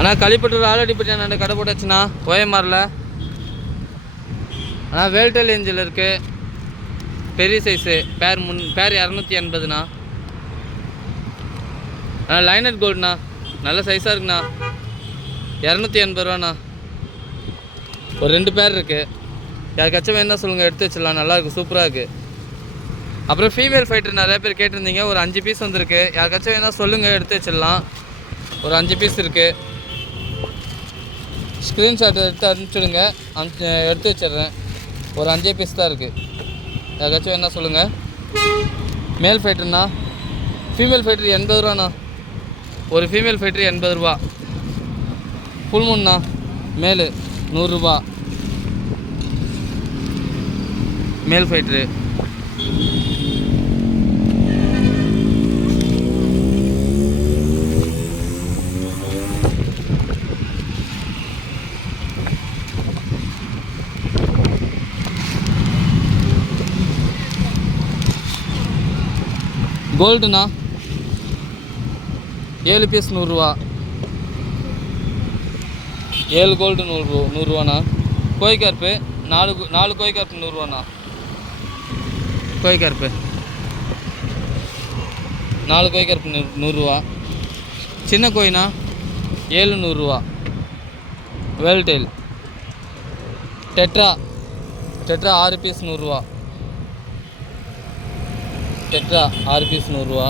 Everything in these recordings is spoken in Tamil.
அண்ணா களிப்பட்டூர் ஆலடிப்பட்டி அண்ணா கடை போட்டாச்சுண்ணா ஓஎம்ஆரில். அண்ணா வேல்டெல் ஏஞ்சல் இருக்குது, பெரிய சைஸு, பேர் 280ண்ணா. அண்ணா லைனட் கோல்டுண்ணா, நல்ல சைஸாக இருக்குண்ணா, 280 ரூபாண்ணா. ஒரு 2 பேர் இருக்குது, யாருக்காச்சும் வேணா சொல்லுங்கள், எடுத்து வச்சிடலாம். நல்லாயிருக்கு, சூப்பராக இருக்குது. அப்புறம் ஃபீமேல் ஃபைட்டர் நிறைய பேர் கேட்டிருந்தீங்க, ஒரு 5 பீஸ் வந்திருக்கு. யாருக்காச்சும் வேணா சொல்லுங்கள், எடுத்து வச்சிடலாம். ஒரு 5 பீஸ் இருக்குது. ஸ்க்ரீன்ஷாட் எடுத்து அனுப்பிச்சுடுங்க, எடுத்து வச்சிடுறேன். ஒரு 5 பீஸ் தான் இருக்குது. யாருக்காச்சும் வேணா சொல்லுங்கள். மேல் ஃபைட்டர்ண்ணா, ஃபீமேல் ஃபைட்டர் 80 ரூபாண்ணா. ஒரு ஃபீமேல் ஃபைட்டர் 80 ரூபா. ஃபுல் மூணுண்ணா, மேலு 100 ரூபா. மேல் ஃபைட்டரு. கோல்டுண்ணா 7 பீஸ் 100 ரூபா. 7 கோல்டு 100 ரூபாண்ணா. கோழிக்கார்ப்பு 4 கோழிக்கார்ப்பு 100 ரூபாண்ணா. கோழிக்கார்ப்பு 4 கோழிக்கார்ப்பு 100 ரூபா. சின்ன கோழிண்ணா 700 ரூபா. வேல்டெயில் டெட்ரா 6 பீஸ் 100 ரூபா. டெட்ரா 6 பீஸ் 100 ரூபா.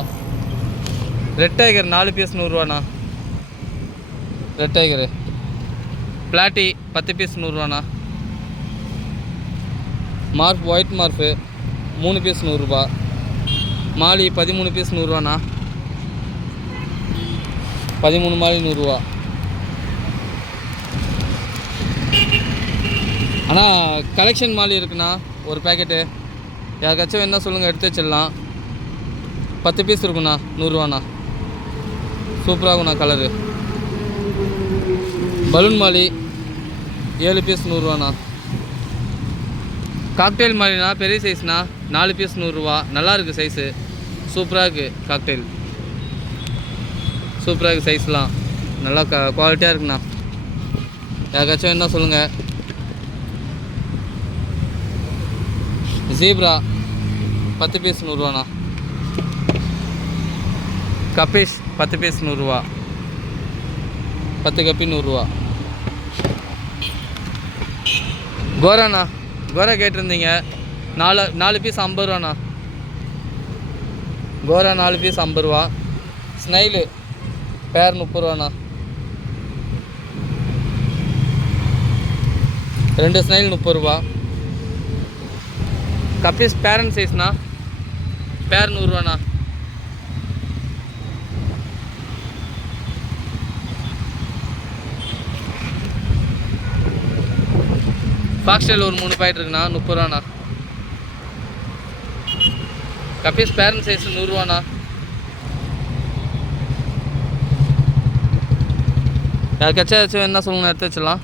ரெட் டைகர் 4 பீஸ் 100 ரூபாண்ணா. Red tiger. பிளாட்டி 10 பீஸ் 100 ரூபாண்ணா. மார்ஃப் ஒயிட் மார்ஃபு 3 பீஸ் 100 ரூபா. மாலி 13 பீஸ் 100 ரூபாண்ணா. 13 மாலி 100 ரூபா. அண்ணா கலெக்ஷன் மாலி இருக்குண்ணா, ஒரு பேக்கெட்டு. யாருக்காச்சும் என்ன சொல்லுங்கள், எடுத்து வச்சிடலாம். 10 பீஸ் இருக்குண்ணா, 100 ரூபாண்ணா. சூப்பராகுண்ணா கலரு. பலூன் மாலி 7 பீஸ் 100 ரூபாண்ணா. காக்டெயில் மாலினா பெரிய சைஸ்ண்ணா, 4 பீஸ் 100 ரூபா. நல்லாயிருக்கு சைஸு, சூப்பராக இருக்குது. காக்டெயில் சூப்பராக இருக்குது, சைஸ்லாம் நல்லா குவாலிட்டியாக இருக்குண்ணா. யாருக்காச்சும் என்ன சொல்லுங்கள். ஜீப்ரா 10 பீஸ் 100 ரூபாண்ணா. கப்பீஸ் 10 பீஸ் 100 ரூபா. 10 கப்பி 100 ரூபா. கோராண்ணா, கோரா கேட்டிருந்தீங்க, 4 பீஸ் 50 ரூபாண்ணா. கோரா 4 பீஸ் 50 ரூபா. ஸ்னைலு பேர் 30 ரூபாண்ணா. 2 ஸ்னைல் 30 ரூபா. கப்பீஸ் பேரண்ட் சைஸ்ண்ணா, பேர் 100 ரூபாண்ணா. ஃபாக்ஸ்டைல் ஒரு 3 பாக்கெட் இருக்குண்ணா, 30 ரூபாண்ணா. கப்பீஸ் பேரண்ட் சைஸ் 100 ரூபாண்ணா. யாருக்காச்சும் என்ன சொல்லுங்க, எடுத்து வச்சிடலாம்.